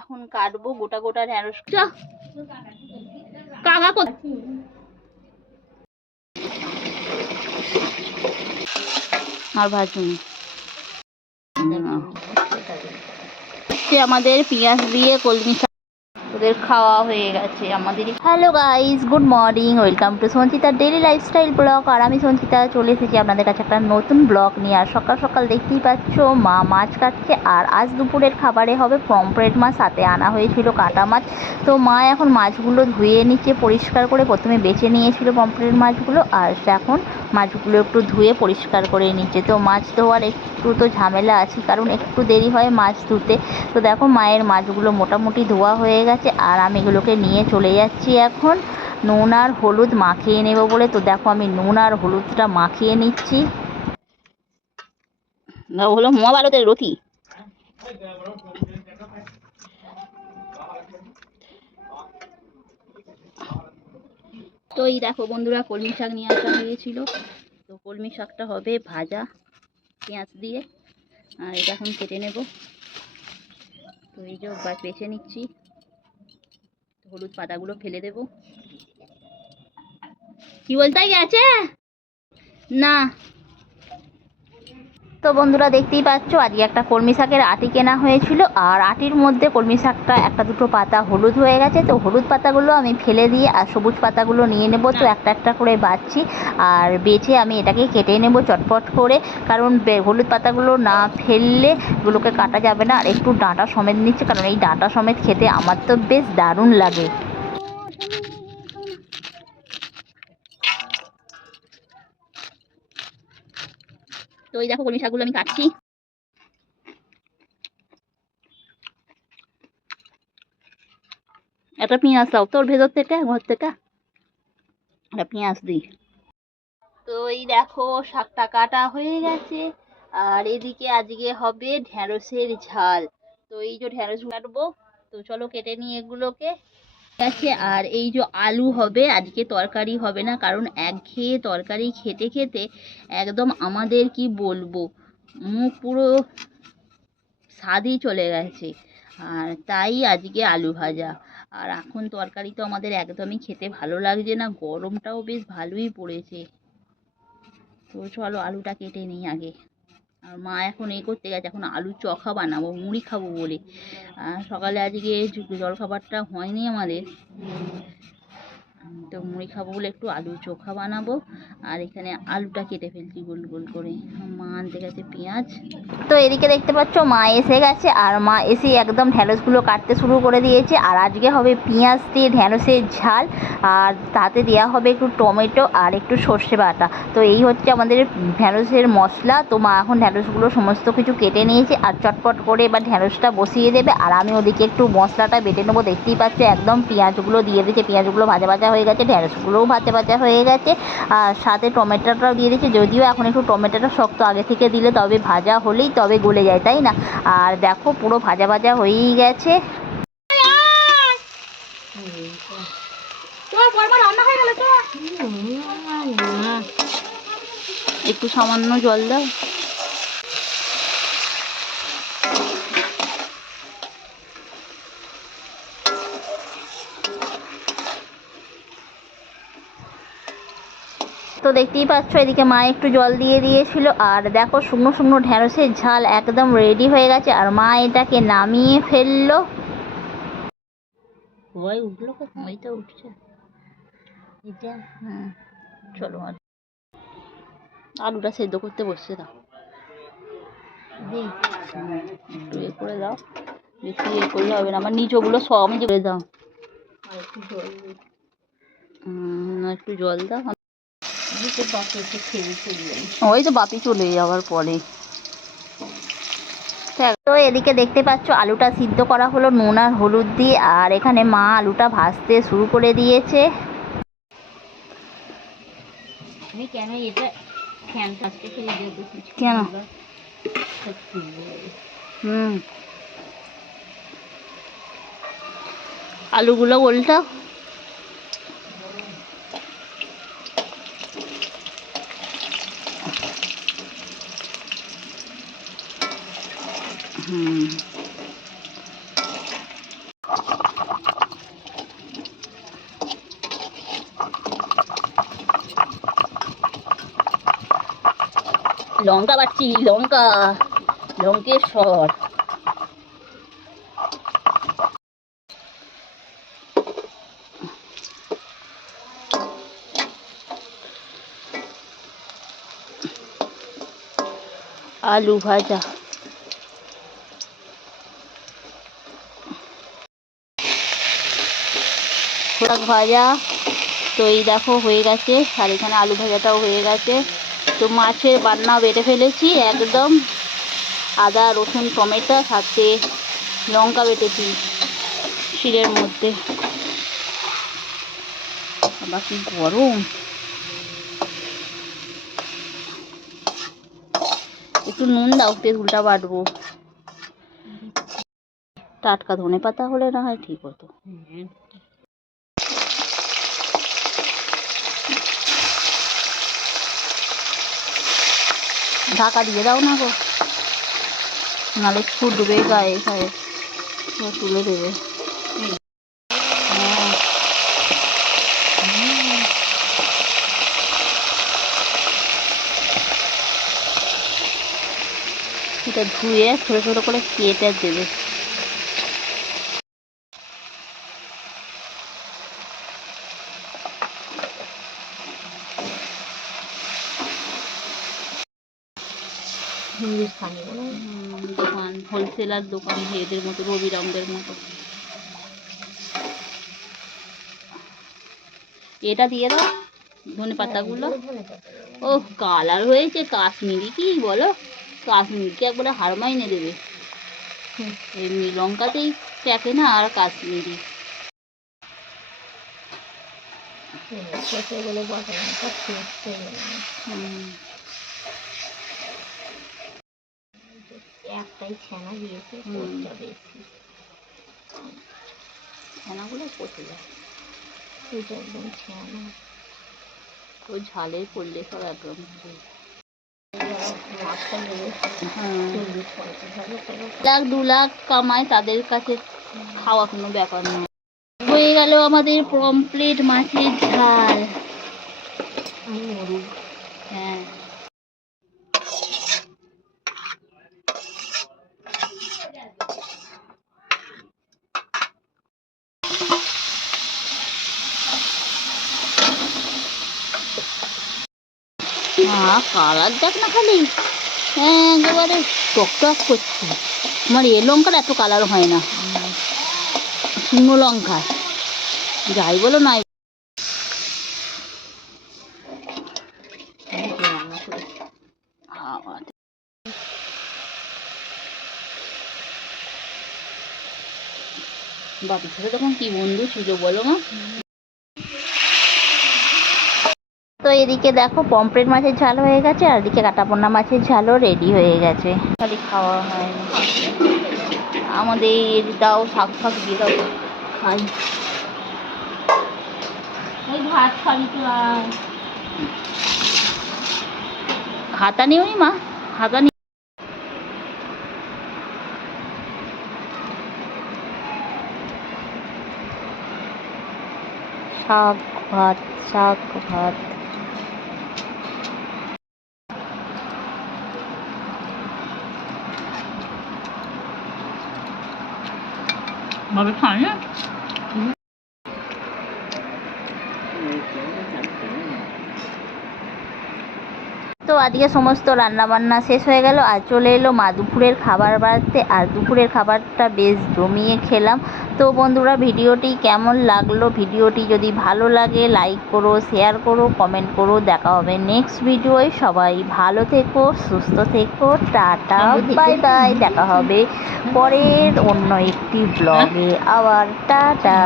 এখন কাটবো, গোটা গোটা ঢেঁড়স। কাকা আর ভাজুনি আমাদের পেঁয়াজ দিয়ে কলমি শাক ওদের খাওয়া হয়ে গেছে আমাদের। Hello guys, good morning, welcome to Sanchita daily lifestyle blog. আর আমি সঞ্চিতা চলে এসেছি আপনাদের কাছে একটা নতুন ব্লগ নিয়ে। আর সকাল সকাল দেখতেই পাচ্ছ মা মাছ কাটছে। আর আজ দুপুরের খাবারে হবে পমফ্রেট মাছ, সাথে আনা হয়েছিল কাটা মাছ। তো মা এখন মাছগুলো ধুয়ে নিচ্ছে পরিষ্কার করে। প্রথমে বেছে নিয়েছিল পমফ্রেট মাছগুলো, আর এখন মাছগুলো একটু ধুয়ে পরিষ্কার করে নিচ্ছে। তো মাছ ধোয়ার একটু তো ঝামেলা আছে, কারণ একটু দেরি হয় মাছ ধুতে। তো দেখো মায়ের মাছগুলো মোটামুটি ধোয়া হয়ে গেছে, আর আমি এগুলোকে নিয়ে চলে যাচ্ছি এখন নুন আর হলুদ মাখিয়ে নেব বলে। তো দেখো আমি নুন আর হলুদটা মাখিয়ে নিচ্ছি। হলো মহাভারতের রথি। তো এই দেখো বন্ধুরা, কলমি শাক নিয়ে আসা হয়েছিল। তো কলমি শাকটা হবে ভাজা পেঁয়াজ দিয়ে, আর এটা এখন কেটে নেব। তো এই যে বেছে নিচ্ছি, হলুদ পাতাগুলো ফেলে দেব। কি বলতে গেছে না। তো বন্ধুরা দেখতেই পাচ্ছ আজকে একটা কলমি শাকের আটি কেনা হয়েছিল, আর আটির মধ্যে কলমি শাকটা একটা দুটো পাতা হলুদ হয়ে গেছে। তো হলুদ পাতাগুলো আমি ফেলে দিয়ে আর সবুজ পাতাগুলো নিয়ে নেব। তো একটা একটা করে বাছছি, আর বেছে আমি এটাকে কেটে নেব চটপট করে, কারণ হলুদ পাতাগুলো না ফেললে এগুলোকে কাটা যাবে না। আর একটু ডাঁটা সমেত নিচ্ছে, কারণ এই ডাঁটা সমেত খেতে আমার তো বেশ দারুণ লাগে। তো এই দেখো কলমি শাকগুলো আমি কাটছি। একটা পেঁয়াজ দাও তোর ভেতর থেকে, ঘর থেকে একটা পেঁয়াজ দিই। তো এই দেখো শাকটা কাটা হয়ে গেছে, আর এদিকে আজকে হবে ঢেঁড়সের ঝাল। তো এই যে ঢেঁড়স কাটবো, তো চলো কেটে নিই এগুলোকে। আছে আর এই যে আলু হবে, আজকে তরকারি হবে না, কারণ একঘেয়ে তরকারি খেতে খেতে একদম আমাদের কি বলবো মুখ পুরো স্বাদই চলে গেছে। আর তাই আজকে আলু ভাজা। আর এখন তরকারি তো আমাদের একদমই খেতে ভালো লাগছে না, গরমটাও বেশ ভালোই পড়েছে। তো চলো আলুটা কেটে নিই আগে। আর মা এখন এই করতে গেছে, এখন আলু চোখা বানাবো মুড়ি খাবো বলে। সকালে আজকে জলখাবারটা হয়নি আমাদের, তো মুড়ি খাবো বলে একটু আলু চোখা বানাবো। আর এখানে আলুটা কেটে ফেলছি গোল গোল করে। মা আনতে গেছে পেঁয়াজ। তো এদিকে দেখতে পাচ্ছ মা এসে গেছে, আর মা এসে একদম ঢ্যাঁড়সগুলো কাটতে শুরু করে দিয়েছে। আর আজকে হবে পেঁয়াজ দিয়ে ঢ্যাঁড়সের ঝাল, আর তাতে দেওয়া হবে একটু টমেটো আর একটু সর্ষে বাটা। তো এই হচ্ছে আমাদের ঢ্যাঁড়সের মশলা। তো মা এখন ঢ্যাঁড়সগুলো সমস্ত কিছু কেটে নিয়েছে, আর চটপট করে এবার ঢ্যাঁড়সটা বসিয়ে দেবে। আর আমি ওদিকে একটু মশলাটা বেটে নেবো। দেখতেই পাচ্ছ একদম পেঁয়াজগুলো দিয়ে দিয়েছে, পেঁয়াজগুলো ভাজা ভাজা হয়ে গেছে, ঢ্যাঁড়সগুলোও ভাজা ভাজা হয়ে গেছে, আর সাথে টমেটোটাও দিয়ে দিয়েছে। যদিও এখন একটু টমেটোটা শক্ত, আগে থেকে দিলে তবে ভাজা হলেই তবে গলে যায়, তাই না? আর দেখো পুরো ভাজা ভাজা হয়েই গেছে। একটু সামান্য জল দাও। তো দেখতেই পাচ্ছ এদিকে মা একটু জল দিয়ে দিয়েছিল, আর দেখো শুকনো শুকনো ঢ্যাঁড়সের ঝাল একদম রেডি হয়ে গেছে। আর মা এটাকে নামিয়ে ফেললো। ওই উঠলো, ওই তো উঠছে এটা। হ্যাঁ চলো আলুটা সেদ্ধ করতে বসছে, দাও একটু এ করে দাও, বেশি এ করলে হবে না, আমার নিচগুলো সব আমি করে দাও। একটু জল দাও। ওই তো বাপি চলে যাওয়ার পরে। তো এদিকে দেখতে পাচ্ছ আলুটা সিদ্ধ করা হলো নুন আর হলুদ দিয়ে, আর এখানে মা আলুটা ভাজতে শুরু করে দিয়েছে। কেন এটা কেন আলুগুলো উল্টা। লঙ্কা বাটছি, লঙ্কেশ্বর। আলু ভাজা, শাক ভাজা। তো এই দেখো হয়ে গেছে, আর এখানে আলু ভাজাটাও হয়ে গেছে। তো মাছের বান্না বেটে ফেলেছি একদম, আদা রসুন টমেটো সাথে লঙ্কা বেটেছি শিলের মধ্যে। আবার কি গরম, একটু নুন দাও, তেঁতুলটা বাটবো। টাটকা ধনে পাতা হলে না হয় ঠিক হতো। ঢাকা দিয়ে দাও না গো, নাহলে ফুটবে গায়ে গায়ে, তুলে দেবে। এটা ধুয়ে ছোটো ছোটো করে কেটে দেবে। দোকান, হোলসেলার দোকান, এদের মতো, রবিরামদের মতো। এটা দিয়ে দাও ধনে পাতাগুলো। ও কালার হয়েছে, কাশ্মীরি কি বলো, কাশ্মীরকে একবারে হার মাইনে দেবে। এমনি লঙ্কাতেই প্যাকে না, আর কাশ্মীরি। একটাই ছানা দিয়েছে, ছানাগুলো পচে যায়, একদম ছানা। ওই ঝালে করলে সব একদম। লাখ 2 লাখ কামায়, তাদের কাছে খাওয়া কোনো ব্যাপার নয়। হয়ে গেল আমাদের পমফ্রেট মাছের ঝাল। হ্যাঁ, কালার দেখ না খালি, একেবারে টকটক করছে। আমার এ লঙ্কার এত কালার হয় না, শুকনো লঙ্কা যাই বলো নাই। বাপির সাথে তখন কি বন্ধু ছিল বলো মা। তো এদিকে দেখো পমফ্রেট মাছের ঝাল হয়ে গেছে, আর এদিকে কাটাপোনা মাছের ঝালও রেডি হয়ে গেছে। খালি খাওয়া হয় না, আমাদের দাও শাক ফাক দিয়ে দাও, খাই। ওই ভাত খাবি তো, হাতা নেই মা, হাতা নেই। শাক ভাত, শাক ভাত। ভাবে খাই না। তো আজকে সমস্ত রান্নাবান্না শেষ হয়ে গেল, আর চলে এলো মা দুপুরের খাবার বানাতে। আর দুপুরের খাবারটা বেশ জমিয়ে খেলাম। তো বন্ধুরা, ভিডিওটি কেমন লাগলো, ভিডিওটি যদি ভালো লাগে লাইক করো, শেয়ার করো, কমেন্ট করো। দেখা হবে নেক্সট ভিডিওয়। সবাই ভালো থেকো, সুস্থ থেকো, টাটা বাই বাই। দেখা হবে পরের অন্য একটি ব্লগে, আবার টাটা।